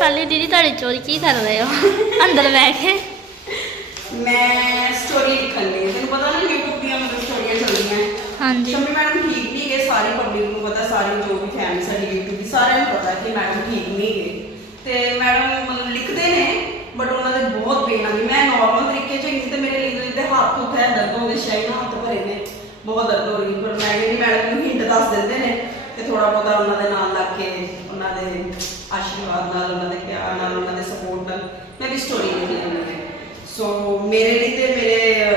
ਪਾਲੀ ਦੀਦੀ ਤੁਹਾਡੀ ਚੋਰੀ ਕੀ ਕਰ ਰਹੇ ਹੋ? ਅੰਦਰ ਬੈ ਕੇ। ਮੈਂ ਸਟੋਰੀ ਲਿਖਣ ਲਈ ਤੈਨੂੰ ਪਤਾ ਨਾ YouTube ਦੀਆਂ ਮਤਲਬ ਸਟੋਰੀਆਂ ਚੱਲਦੀਆਂ ਹਾਂਜੀ। ਸ਼ਮੀ ਮੈਡਮ ਠੀਕ ਨਹੀਂ ਗਏ ਸਾਰੀ ਪਬਲਿਕ ਨੂੰ ਪਤਾ ਸਾਰੀ ਜੋ ਵੀ ਫੈਮਿਲੀ ਸਾਡੀ YouTube ਦੀ ਸਾਰਿਆਂ ਨੂੰ ਪਤਾ ਕਿ ਮੈਡਮ ਠੀਕ ਨਹੀਂ ਗਏ ਤੇ ਮੈਡਮ ਮਤਲਬ ਲਿਖਦੇ ਨੇ ਬਟ ਉਹਨਾਂ ਦੇ ਬਹੁਤ ਪੇਨ ਆਉਂਦੀ ਮੈਂ ਨਾਰਮਲ ਤਰੀਕੇ ਚ ਨਹੀਂ ਤੇ ਮੇਰੇ ਲਈ ਤੇ ਹੱਥ ਉੱਥੇ ਦਰਦ ਹੁੰਦੇ ਸ਼ਾਇਦ ਨਾ ਹੱਥ ਭਰੇ ਨੇ ਬਹੁਤ ਦਰਦ ਹੋ ਰਹੀ ਪਰ ਮੈਂ ਕਹਿੰਦੀ ਮੈਡਮ ਨੂੰ ਹਿੰਟ ਦੱਸ ਦਿੰਦੇ ਨੇ ਤੇ ਥੋੜਾ ਬਹੁਤਾ ਉਹਨਾਂ ਦੇ ਨਾਲ ਲੱਗ ਕੇ ਉਹਨਾਂ ਦੇ ਆਸ਼ੀਰਵਾਦ ਨਾਲ ਉਹਨਾਂ ਦੇ ਪਿਆਰ ਨਾਲ ਉਹਨਾਂ ਦੇ ਸਪੋਰਟ ਨਾਲ ਮੈਂ ਵੀ ਸਟੋਰੀ ਲਿਖ ਹਾਂ। ਸੋ ਮੇਰੇ ਲਈ ਤੇ ਮੇਰੇ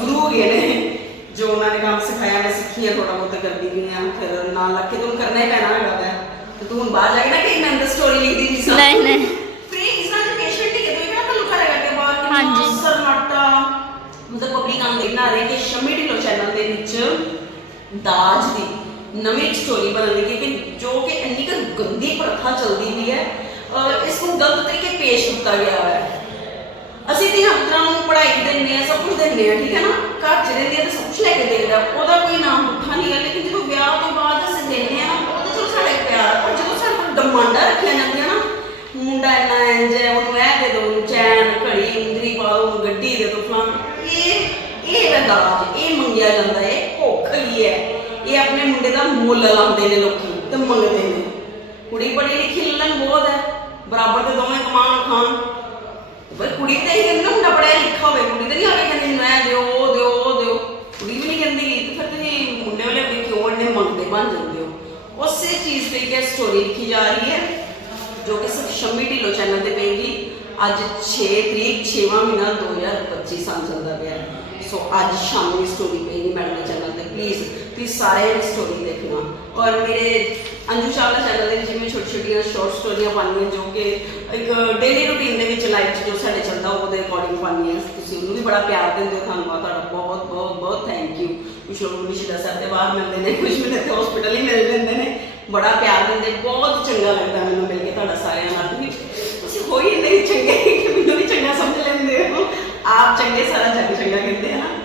ਗੁਰੂ ਹੋ ਗਏ ਨੇ। ਜੋ ਉਹਨਾਂ ਨੇ ਕੰਮ ਸਿਖਾਇਆ ਮੈਂ ਸਿੱਖੀਆਂ ਥੋੜਾ ਬਹੁਤ ਕਰਦੀ ਵੀ ਆ ਫਿਰ ਨਾਲ ਲੱਗ ਕੇ ਤੁਹਾਨੂੰ ਕਰਨਾ ਹੀ ਪੈਣਾ ਹੈਗਾ ਵੈ। ਤੇ ਤੂੰ ਹੁਣ ਬਾਹਰ ਜਾ ਕੇ ਨਾ ਕਿ ਮੈਂ ਅੰਦਰ ਸਟੋਰੀ ਲਿਖਦੀ ਨਹੀਂ ਸਾਂ। ਨਹੀਂ, ਨਹੀਂ। ਪਲੀਜ਼ ਨਾ ਪੇਸ਼ੈਂਟ ਹੀ ਕਿਤੇ ਵੀ ਨਾ ਤੁਹਾਨੂੰ ਕਰੇਗਾ ਕਿ ਬਾਹਰ ਕਿੰਨਾ ਹਾਂਜੀ। ਸਰਨਾਟਾ ਮਤਲਬ ਪਬਲਿਕ ਕੰਮ ਦੇਖਣਾ ਰਹੇ ਕਿ ਸ਼ਮੀ ਢਿੱਲੋਂ ਚੈਨਲ ਦੇ ਵਿੱਚ ਦਾਜ ਦੀ। ਨਵੀਂ ਸਟੋਰੀ ਬਣਨ ਲੱਗੀ ਕਿ ਜੋ ਕਿ ਇੰਨੀ ਕੁ ਗੰਦੀ ਪ੍ਰਥਾ ਚੱਲਦੀ ਵੀ ਹੈ, ਅਹ ਇਸ ਨੂੰ ਗਲਤ ਤਰੀਕੇ ਪੇਸ਼ ਕੀਤਾ ਗਿਆ ਹੈ। ਅਸੀਂ ਤੇ ਹਮਦਰਾਂ ਨੂੰ ਪੜ੍ਹਾਈ ਦਿੰਦੇ ਆ ਸਭ ਕੁਝ ਦਿੰਦੇ ਆ ਠੀਕ ਹੈ ਨਾ? ਘਰ ਚ ਰਹਿੰਦੇ ਆ ਤਾਂ ਸਭ ਕੁਝ ਲੈ ਕੇ ਦੇਈਦਾ ਉਹਦਾ ਕੋਈ ਨਾਮ ਉੱਠਾ ਨਹੀਂ ਗਾ ਲੇਕਿਨ ਜਦੋਂ ਵਿਆਹ ਤੋਂ ਬਾਅਦ ਅਸੀਂ ਦਿੰਦੇ ਆ ਨਾ, ਉਹ ਤਾਂ ਚਲੋ ਸਾਡੇ ਪਿਆਰ, ਪਰ ਜਦੋਂ ਸਾਡੇ ਕੋਲ ਡਿਮਾਂਡਾਂ ਰੱਖੀਆਂ ਜਾਂਦੀਆਂ ਨਾ, ਮੁੰਡਾ ਇੰਨਾ ਇੰਜ ਹੈ, ਉਹਨੂੰ ਇਹ ਦੇ ਦਿਓ ਚੈਨ, ਘੜੀ ਇੰਦਰੀ ਪਾ ਦਿਓ ਗੱਡੀ ਦੇ ਦਿਓ ਫਲਾਂ ਇਹ ਇਹ ਹੈ ਇਹ ਮੰਗਿਆ ਜਾਂਦਾ ਹੈ ਭੁੱਖ ਹੀ ਹੈ। ਇਹ ਆਪਣੇ ਮੁੰਡੇ ਦਾ ਮੁੱਲ ਲਾਉਂਦੇ ਨੇ ਲੋਕੀ ਤੇ ਮੰਗਦੇ ਨੇ। ਕੁੜੀ ਪੜ੍ਹੀ ਲਿਖੀ ਲੱਲਣ ਬਹੁਤ ਹੈ। ਬਰਾਬਰ ਦੇ ਦੋਵੇਂ ਕਮਾਣ ਖਾਣ ਬਈ ਕੁੜੀ ਤੇ ਹੀ ਕਹਿੰਦੀ ਮੁੰਡਾ ਪੜਿਆ ਲਿਖਿਆ ਹੋਵੇ, ਕੁੜੀ ਤੇ ਨਹੀਂ ਆਵੇ ਕਹਿੰਦੀ ਮੈਨੂੰ ਦਿਓ ਉਹ ਦਿਓ ਉਹ ਦਿਓ। ਕੁੜੀ ਵੀ ਨਹੀਂ ਕਹਿੰਦੀ, ਤੇ ਫਿਰ ਤੁਸੀਂ ਮੁੰਡੇ ਵਾਲੇ ਵੀ ਕਿਉਂ ਇੰਨੇ ਮੰਗਦੇ ਬਣ ਜਾਂਦੇ ਹੋ? ਉਸੇ ਚੀਜ਼ ਤੇ ਇੱਕ ਸਟੋਰੀ ਲਿਖੀ ਜਾ ਰਹੀ ਹੈ, ਜੋ ਕਿ ਸਿਰਫ ਸ਼ੰਮੀ ਢਿੱਲੋਂ ਚੈਨਲ ਤੇ ਪਏਗੀ। ਅੱਜ 6 ਤਰੀਕ 6ਵਾਂ ਮਹੀਨਾ 2025 ਸਾਲ ਚੱਲਦਾ ਪਿਆ। ਹੈ। ਸੋ ਅੱਜ ਸ਼ਾਮੀ ਸਟੋਰੀ ਪਏਗੀ ਮੈਡਮ ਦੇ ਚੈਨਲ ਤੇ। ਪਲੀਜ਼ ਤੁਸੀਂ ਸਾਰੇ ਸਟੋਰੀ ਦੇਖਣਾ ਔਰ ਮੇਰੇ ਅੰਜੂ ਚਾਵਲਾ ਚੈਨਲ ਦੇ ਵਿੱਚ ਮੈਂ ਛੋਟੀ ਛੋਟੀਆਂ ਸ਼ਾਰਟ ਸਟੋਰੀਆਂ ਪਾਉਂਦੀਆਂ ਜੋ ਕਿ ਇੱਕ ਡੇਲੀ ਰੂਟੀਨ ਦੇ ਵਿੱਚ ਲਾਈਫ 'ਚ ਜੋ ਸਾਡੇ ਚੱਲਦਾ ਉਹਦੇ ਅਕੋਰਡਿੰਗ ਪਾਉਂਦੀਆਂ ਤੁਸੀਂ ਉਹਨੂੰ ਵੀ ਬੜਾ ਪਿਆਰ ਦਿੰਦੇ ਹੋ ਧੰਨਵਾਦ ਤੁਹਾਡਾ ਬਹੁਤ ਬਹੁਤ ਬਹੁਤ ਥੈਂਕ ਯੂ ਕੁਛ ਲੋਕ ਮੈਨੂੰ ਸ਼ਿਦਾ ਸਾਹਿਬ ਦੇ ਬਾਹਰ ਮਿਲਦੇ ਨੇ ਕੁਛ ਮੈਨੂੰ ਇੱਥੇ ਹਸਪੀਟਲ ਹੀ ਮਿਲ ਜਾਂਦੇ ਨੇ ਬੜਾ ਪਿਆਰ ਦਿੰਦੇ ਬਹੁਤ ਚੰਗਾ ਲੱਗਦਾ ਮੈਨੂੰ ਮਿਲ ਕੇ ਤੁਹਾਡਾ ਸਾਰਿਆਂ ਨਾਲ ਤੁਸੀਂ ਤੁਸੀਂ ਹੋ ਹੀ ਨਹੀਂ ਚੰਗੇ ਕਿ ਮੈਨੂੰ ਵੀ ਚੰਗਾ ਸਮਝ ਲੈਂਦੇ ਹੋ ਆਪ ਚੰਗੇ ਸਾਰਾ ਜੱਗ ਚੰਗਾ ਕਹਿੰਦੇ ਆ ਨਾ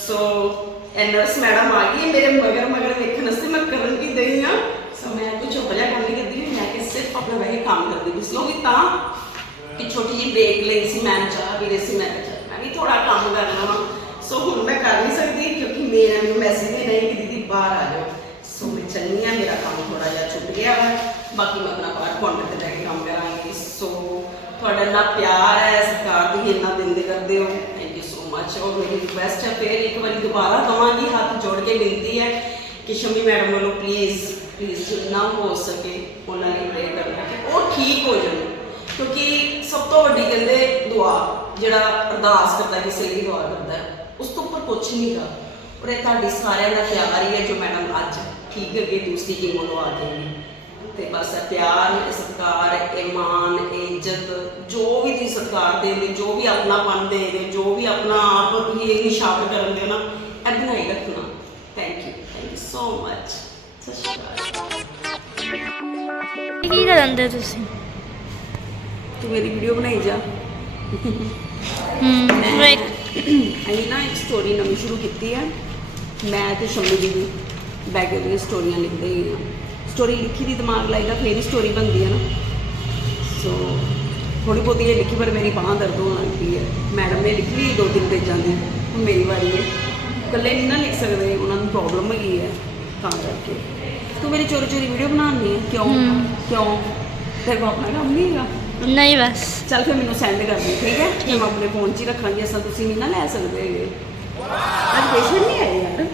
ਸੋ ਇਹ ਨਰਸ ਮੈਡਮ ਆ ਗਈ ਮੇਰੇ ਮਗਰ ਮਗਰ ਵੇਖਣ ਵਾਸਤੇ ਮੈਂ ਕਰਨ ਕੀ ਦਈ ਆ ਸੋ ਮੈਂ ਕੁਝ ਚੁੱਪ ਜਾ ਕਰਨੀ ਕਰਦੀ ਮੈਂ ਕਿ ਸਿਰਫ ਆਪਣਾ ਵਹੀ ਕੰਮ ਕਰਦੀ ਵੀ ਸਲੋ ਤਾਂ ਕਿ ਛੋਟੀ ਜਿਹੀ ਬ੍ਰੇਕ ਲਈ ਸੀ, ਮੈਂ ਚਾਹ ਵੀ ਸੀ, ਮੈਂ ਮੈਂ ਵੀ ਥੋੜਾ ਕੰਮ ਕਰ ਲਵਾਂ ਸੋ ਹੁਣ ਮੈਂ ਕਰ ਨਹੀਂ ਸਕਦੀ ਕਿਉਂਕਿ ਮੇਰਾ ਮੈਨੂੰ ਮੈਸੇਜ ਹੀ ਨਹੀਂ ਕਿ ਦੀਦੀ ਬਾਹਰ ਆ ਜਾਓ। ਸੋ ਮੈਂ ਚੱਲਨੀ ਆ ਮੇਰਾ ਕੰਮ ਥੋੜਾ ਜਿਹਾ ਛੁੱਟ ਗਿਆ ਵਾ। ਬਾਕੀ ਮੈਂ ਆਪਣਾ ਪਾਰਟ ਕਾਉਂਟਰ ਤੇ ਜਾ ਕੇ ਕੰਮ ਕਰਾਂਗੀ। ਸੋ ਤੁਹਾਡਾ ਨਾ ਪਿਆਰ ਹੈ, ਸਰਕਾਰ ਦੀ ਇੰਨਾ ਦਿੰਦੇ ਕਰਦੇ ਹੋ। ਥੈਂਕ ਉਹ ਮੇਰੀ ਰਿਕੁਐਸਟ ਹੈ, ਫਿਰ ਇੱਕ ਵਾਰੀ ਦੁਬਾਰਾ ਕਵਾਂਗੀ ਹੱਥ ਜੋੜ ਕੇ ਬੇਨਤੀ ਹੈ ਕਿ ਸ਼ਮੀ ਮੈਡਮ ਵੱਲੋਂ ਪਲੀਜ਼ ਪਲੀਜ਼ ਜਿੰਨਾ ਹੋ ਸਕੇ ਉਹਨਾਂ ਲਈ ਪ੍ਰੇ ਕਰਨਾ ਕਿ ਉਹ ਠੀਕ ਹੋ ਜਾਣ, ਕਿਉਂਕਿ ਸਭ ਤੋਂ ਵੱਡੀ ਕਹਿੰਦੇ ਦੁਆ, ਜਿਹੜਾ ਅਰਦਾਸ ਕਰਦਾ ਕਿਸੇ ਲਈ ਦੁਆ ਕਰਦਾ ਉਸ ਤੋਂ ਉੱਪਰ ਕੁਝ ਨਹੀਂ ਗਾ। ਔਰ ਇਹ ਤੁਹਾਡੀ ਸਾਰਿਆਂ ਦਾ ਪਿਆਰ ਹੀ ਹੈ ਜੋ ਮੈਡਮ ਅੱਜ ਠੀਕ ਅੱਗੇ ਦੂਸਰੀ ਗੇਮ ਨੂੰ ਆ ਦੇਗੀ ਤੇ ਬਸ ਇਹ ਪਿਆਰ ਇਹ ਸਤਿਕਾਰ ਇਹ ਮਾਣ ਇਹ ਇੱਜ਼ਤ ਜੋ ਵੀ ਤੁਸੀਂ ਸਤਿਕਾਰ ਦੇਂਦੇ ਜੋ ਵੀ ਆਪਣਾਪਨ ਦੇ ਰਹੇ ਜੋ ਵੀ ਆਪਣਾ ਆਪ ਤੁਸੀਂ ਇਹ ਨਿਸ਼ਾਵਰ ਕਰਨ ਦੇ ਨਾ ਇਹ ਬਣਾਈ ਰੱਖਣਾ। Thank you thank you so much Sat Sri Akal. ਕੀ ਕਰਨ ਦੇ ਤੁਸੀਂ? ਤੂੰ ਮੇਰੀ ਵੀਡੀਓ ਬਣਾਈ ਜਾ। ਹੂੰ ਵੇਖ ਅਸੀਂ ਨਾ ਇੱਕ ਸਟੋਰੀ ਨਵੀਂ ਸ਼ੁਰੂ ਕੀਤੀ ਹੈ। ਮੈਂ ਤੇ ਸ਼ੰਮੀ ਜੀ ਦੀ ਬੈਗ ਦੀਆਂ ਸਟੋਰੀਆਂ ਲਿਖਦੇ ਹੀ ਹਾਂ। ਸਟੋਰੀ ਲਿਖੀ ਦੀ ਦਿਮਾਗ ਲਾਈਦਾ ਫੇਰ ਹੀ ਸਟੋਰੀ ਬਣਦੀ ਹੈ ਨਾ। ਸੋ ਥੋੜੀ ਬਹੁਤੀ ਇਹ ਲਿਖੀ ਪਰ ਮੇਰੀ ਬਾਂਹ ਦਰਦ ਹੋਣ ਲੱਗ ਪਈ ਹੈ। ਮੈਡਮ ਨੇ ਲਿਖ ਦੋ ਤਿੰਨ ਪੇਜਾਂ ਦੀ ਹੁਣ ਮੇਰੀ ਵਾਰੀ ਹੈ। ਇਕੱਲੇ ਨਹੀਂ ਨਾ ਲਿਖ ਸਕਦੇ ਉਹਨਾਂ ਨੂੰ ਪ੍ਰੋਬਲਮ ਹੈਗੀ ਹੈ ਤਾਂ ਕਰਕੇ। ਤੂੰ ਮੇਰੀ ਚੋਰੀ ਚੋਰੀ ਵੀਡੀਓ ਬਣਾਉਣੀ ਹੈ? ਕਿਉਂ। ਕਿਉਂ? ਤੇਰੇ ਕੋਲ ਆਪਣਾ ਕੰਮ ਨਹੀਂ ਹੈਗਾ? ਨਹੀਂ ਬਸ। ਚੱਲ ਫਿਰ ਮੈਨੂੰ ਸੈਂਡ ਕਰ ਦੇ ਠੀਕ ਹੈ? ਮੈਂ ਆਪਣੇ ਫੋਨ 'ਚ ਹੀ ਰੱਖਾਂਗੀ ਅਸਾਂ ਤੁਸੀਂ ਨਹੀਂ ਨਾ ਲੈ ਸਕਦੇ ਹੈਗੇ। ਅੱਜ ਪੇਸ਼ੈਂਟ ਨਹੀਂ ਆਏ ਯਾਰ।